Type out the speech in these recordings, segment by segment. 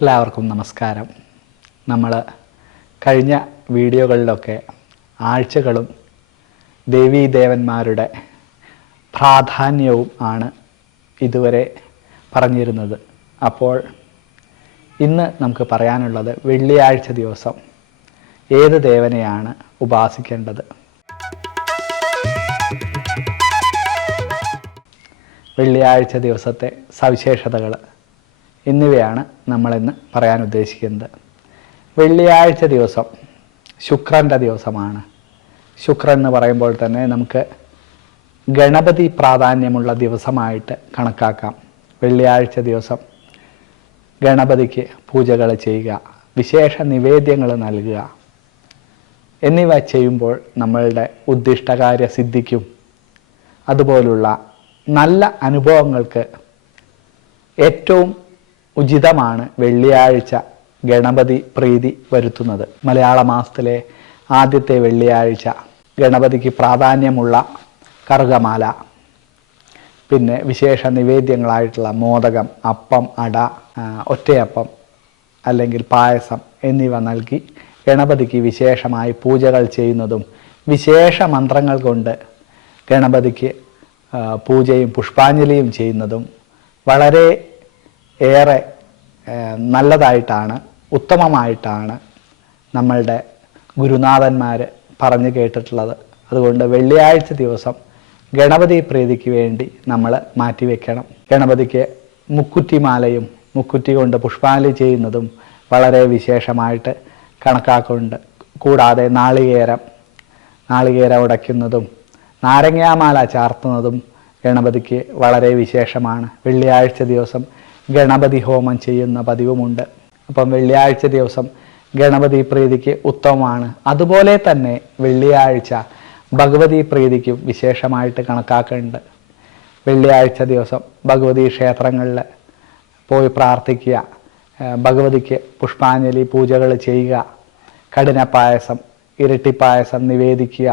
എല്ലാവർക്കും നമസ്കാരം. നമ്മൾ കഴിഞ്ഞ വീഡിയോകളിലൊക്കെ ആഴ്ചകളും ദേവീദേവന്മാരുടെ പ്രാധാന്യവും ആണ് ഇതുവരെ പറഞ്ഞിരുന്നത്. അപ്പോൾ ഇന്ന് നമുക്ക് പറയാനുള്ളത് വെള്ളിയാഴ്ച ദിവസം ഏത് ദേവനെയാണ് ഉപാസിക്കേണ്ടത്? വെള്ളിയാഴ്ച ദിവസത്തെ സവിശേഷതകൾ എന്നിവയാണ് നമ്മളിന്ന് പറയാൻ ഉദ്ദേശിക്കുന്നത്. വെള്ളിയാഴ്ച ദിവസം ശുക്രന്റെ ദിവസമാണ്. ശുക്രൻ എന്ന് പറയുമ്പോൾ തന്നെ നമുക്ക് ഗണപതി പ്രാധാന്യമുള്ള ദിവസമായിട്ട് കണക്കാക്കാം. വെള്ളിയാഴ്ച ദിവസം ഗണപതിക്ക് പൂജകൾ ചെയ്യുക വിശേഷ നിവേദ്യങ്ങൾ നൽകുക എന്നിവ ചെയ്യുമ്പോൾ നമ്മളുടെ ഉദ്ദിഷ്ടകാര്യ സിദ്ധിക്കും. അതുപോലുള്ള നല്ല അനുഭവങ്ങൾക്ക് ഏറ്റവും ഉചിതമാണ് വെള്ളിയാഴ്ച ഗണപതി പ്രീതി വരുത്തുന്നത്. മലയാള മാസത്തിലെ ആദ്യത്തെ വെള്ളിയാഴ്ച ഗണപതിക്ക് പ്രാധാന്യമുള്ള കറുകമാല. പിന്നെ വിശേഷ നിവേദ്യങ്ങളായിട്ടുള്ള മോദകം അപ്പം അട ഒറ്റയപ്പം അല്ലെങ്കിൽ പായസം എന്നിവ നൽകി ഗണപതിക്ക് വിശേഷമായി പൂജകൾ ചെയ്യുന്നതും വിശേഷ മന്ത്രങ്ങൾ കൊണ്ട് ഗണപതിക്ക് പൂജയും പുഷ്പാഞ്ജലിയും ചെയ്യുന്നതും വളരെ ഏറെ നല്ലതായിട്ടാണ് ഉത്തമമായിട്ടാണ് നമ്മളുടെ ഗുരുനാഥന്മാർ പറഞ്ഞു കേട്ടിട്ടുള്ളത്. അതുകൊണ്ട് വെള്ളിയാഴ്ച ദിവസം ഗണപതി പ്രീതിക്ക് വേണ്ടി നമ്മൾ മാറ്റിവെക്കണം ഗണപതിക്ക് മുക്കുറ്റിമാലയും മുക്കുറ്റി കൊണ്ട് പുഷ്പാലി ചെയ്യുന്നതും വളരെ വിശേഷമായിട്ട് കണക്കാക്കുന്നുണ്ട് കൂടാതെ നാളികേരം നാളികേരം ഉടയ്ക്കുന്നതും നാരങ്ങാമാല ചാർത്തുന്നതും ഗണപതിക്ക് വളരെ വിശേഷമാണ്. വെള്ളിയാഴ്ച ദിവസം ഗണപതി ഹോമം ചെയ്യുന്ന പതിവുമുണ്ട്. അപ്പം വെള്ളിയാഴ്ച ദിവസം ഗണപതി പ്രീതിക്ക് ഉത്തമമാണ്. അതുപോലെ തന്നെ വെള്ളിയാഴ്ച ഭഗവതി പ്രീതിക്കും വിശേഷമായിട്ട് കണക്കാക്കുന്നുണ്ട് വെള്ളിയാഴ്ച ദിവസം ഭഗവതി ക്ഷേത്രങ്ങളിൽ പോയി പ്രാർത്ഥിക്കുക ഭഗവതിക്ക് പുഷ്പാഞ്ജലി പൂജകൾ ചെയ്യുക കഠിനപ്പായസം ഇരട്ടിപ്പായസം നിവേദിക്കുക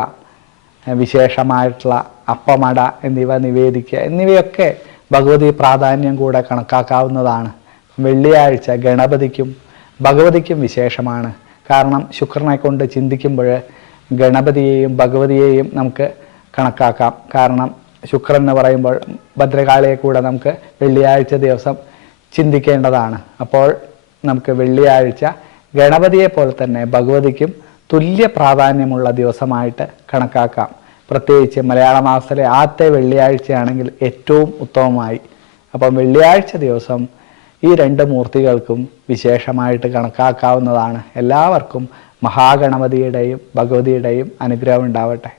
വിശേഷമായിട്ടുള്ള അപ്പമട എന്നിവ നിവേദിക്കുക എന്നിവയൊക്കെ ഭഗവതി പ്രാധാന്യം കൂടെ കണക്കാക്കാവുന്നതാണ്. വെള്ളിയാഴ്ച ഗണപതിക്കും ഭഗവതിക്കും വിശേഷമാണ്. കാരണം ശുക്രനെ കൊണ്ട് ചിന്തിക്കുമ്പോൾ ഗണപതിയെയും ഭഗവതിയെയും നമുക്ക് കണക്കാക്കാം. കാരണം ശുക്രൻ എന്ന് പറയുമ്പോൾ ഭദ്രകാളിയെ കൂടെ നമുക്ക് വെള്ളിയാഴ്ച ദിവസം ചിന്തിക്കേണ്ടതാണ്. അപ്പോൾ നമുക്ക് വെള്ളിയാഴ്ച ഗണപതിയെ പോലെ തന്നെ ഭഗവതിക്കും തുല്യ പ്രാധാന്യമുള്ള ദിവസമായിട്ട് കണക്കാക്കാം. പ്രത്യേകിച്ച് മലയാള മാസത്തിലെ ആദ്യത്തെ വെള്ളിയാഴ്ചയാണെങ്കിൽ ഏറ്റവും ഉത്തമമായി. അപ്പം വെള്ളിയാഴ്ച ദിവസം ഈ രണ്ട് മൂർത്തികൾക്കും വിശേഷമായിട്ട് കണക്കാക്കാവുന്നതാണ്. എല്ലാവർക്കും മഹാഗണപതിയുടെയും ഭഗവതിയുടെയും അനുഗ്രഹം ഉണ്ടാവട്ടെ.